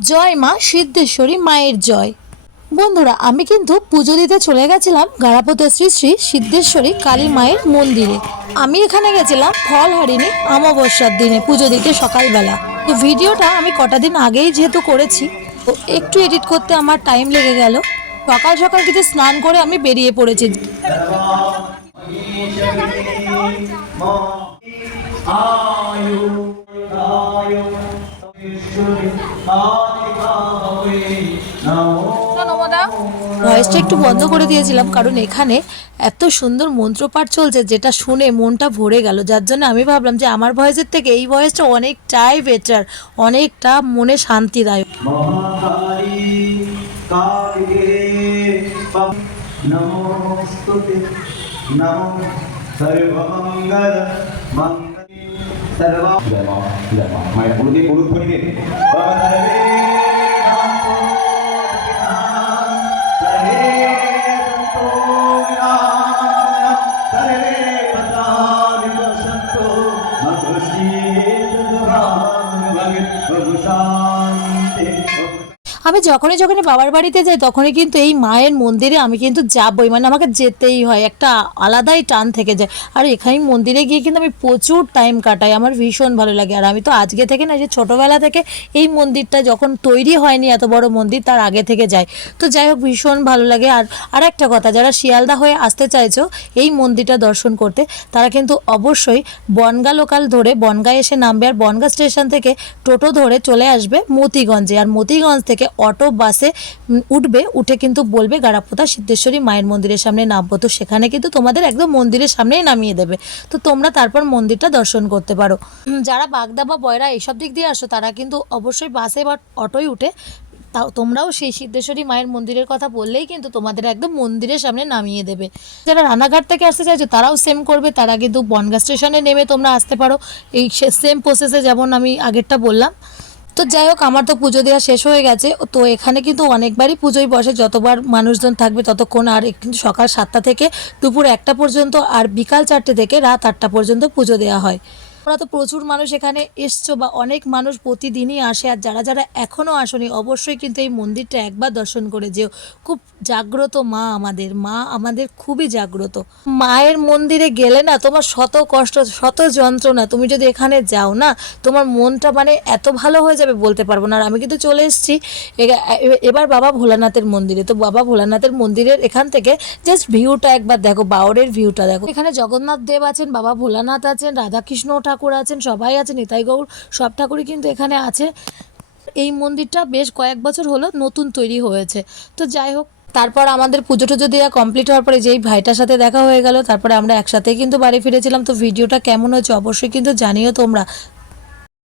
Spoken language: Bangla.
জয় মা সিদ্ধেশ্বরী মায়ের জয় বন্ধুরা আমি কিন্তু পুজো দিতে চলে গেছিলাম গারাপতে শ্রী শ্রী সিদ্ধেশ্বরী কালী মায়ের মন্দিরে আমি এখানে গেছিলাম ফল হারিনি অমাবস্যার দিনে পুজো দিতে সকালবেলা তো ভিডিওটা আমি কটা দিন আগেই যেহেতু করেছি তো একটু এডিট করতে আমার টাইম লেগে গেল সকাল সকাল কিছু স্নান করে আমি বেরিয়ে পড়েছি आयु ভয়েসটা একটু বন্ধ করে দিয়েছিলাম কারণ এখানে এত সুন্দর মন্ত্রপাঠ চলছে যেটা শুনে মনটা ভরে গেল। যার জন্য আমি ভাবলাম যে আমার ভয়েসের থেকে এই ভয়েসটা অনেকটাই বেটার অনেকটা মনে শান্তিদায়ক। সর্বমঙ্গল মঙ্গল সর্ব জয় মা জয় মা। মায়ের পুরুষ পুরুষ করে দিন 和山巅。আমি যখনই যখনই বাবার বাড়িতে যাই, তখনই কিন্তু এই মায়ের মন্দিরে আমি কিন্তু যাবই। মানে আমাকে যেতেই হয়, একটা আলাদাই টান থেকে যায়। আর এখানে মন্দিরে গিয়ে কিন্তু আমি প্রচুর টাইম কাটাই, আমার ভীষণ ভালো লাগে। আর আমি তো আজকে থেকে না যে ছোটোবেলা থেকে এই মন্দিরটা যখন তৈরি হয়নি, এত বড় মন্দির, তার আগে থেকে যায় তো যাই হোক, ভীষণ ভালো লাগে। আর আর একটা কথা, যারা শিয়ালদা হয়ে আসতে চাইছো, এই মন্দিরটা দর্শন করতে, তারা কিন্তু অবশ্যই বনগা লোকাল ধরে বনগা এসে নামবে। আর বনগা স্টেশন থেকে টোটো ধরে চলে আসবে মতিগঞ্জে। আর মতিগঞ্জ থেকে অটো বাসে উঠবে, উঠে কিন্তু বলবে গারাপোতা সিদ্ধেশ্বরী মায়ের মন্দিরের সামনে নামবো। তো সেখানে কিন্তু তোমাদের একদম মন্দিরের সামনেই নামিয়ে দেবে। তো তোমরা তারপর মন্দিরটা দর্শন করতে পারো। যারা বাগদা বা বয়রা এইসব দিক দিয়ে আসো, তারা কিন্তু অবশ্যই বাসে বা অটোয় উঠে তাও তোমরাও সেই সিদ্ধেশ্বরী মায়ের মন্দিরের কথা বললেই কিন্তু তোমাদের একদম মন্দিরের সামনে নামিয়ে দেবে। যারা রানাঘাট থেকে আসতে চাইছো, তারাও সেম করবে। তারা কিন্তু বনগা স্টেশনে নেমে তোমরা আসতে পারো। এই সেম প্রসেসে যেমন আমি আগেরটা বললাম। তো যাই হোক, আমার তো পুজো দেওয়া শেষ হয়ে গেছে। তো এখানে কিন্তু অনেকবারই পুজোই বসে, যতবার মানুষজন থাকবে ততক্ষণ আর কিন্তু সকাল সাতটা থেকে দুপুর একটা পর্যন্ত আর বিকাল চারটে থেকে রাত আটটা পর্যন্ত পুজো দেওয়া হয়। তোমরা তো প্রচুর মানুষ এখানে এসছো বা অনেক মানুষ প্রতিদিনই আসে, আর যারা যারা এখনও আসেনি, অবশ্যই কিন্তু এই মন্দিরটা একবার দর্শন করে যেও। খুব জাগ্রত মা আমাদের মা আমাদের খুবই জাগ্রত। মায়ের মন্দিরে গেলে না তোমার শত কষ্ট, শত যন্ত্রণা, তুমি যদি এখানে যাও না, তোমার মনটা মানে এত ভালো হয়ে যাবে বলতে পারব না। আর আমি কিন্তু চলে এসেছি এবার বাবা ভোলানাথের মন্দিরে। তো বাবা ভোলানাথের মন্দিরের এখান থেকে জাস্ট ভিউটা একবার দেখো বাউরের ভিউটা দেখো। এখানে জগন্নাথ দেব আছেন, বাবা ভোলানাথ আছেন, রাধাকৃষ্ণ ঠাকুর আছেন, সবাই আছে নিতাই গৌর, সব ঠাকুরই কিন্তু এখানে আছে। এই মন্দিরটা বেশ কয়েক বছর হলো নতুন তৈরি হয়েছে। তো যাই হোক, তারপর আমাদের পুজো টুজো দেওয়া কমপ্লিট হওয়ার পরে যেই ভাইটার সাথে দেখা হয়ে গেল, তারপরে আমরা একসাথে কিন্তু বাড়ি ফিরেছিলাম। তো ভিডিওটা কেমন হয়েছে অবশ্যই কিন্তু জানিও তোমরা।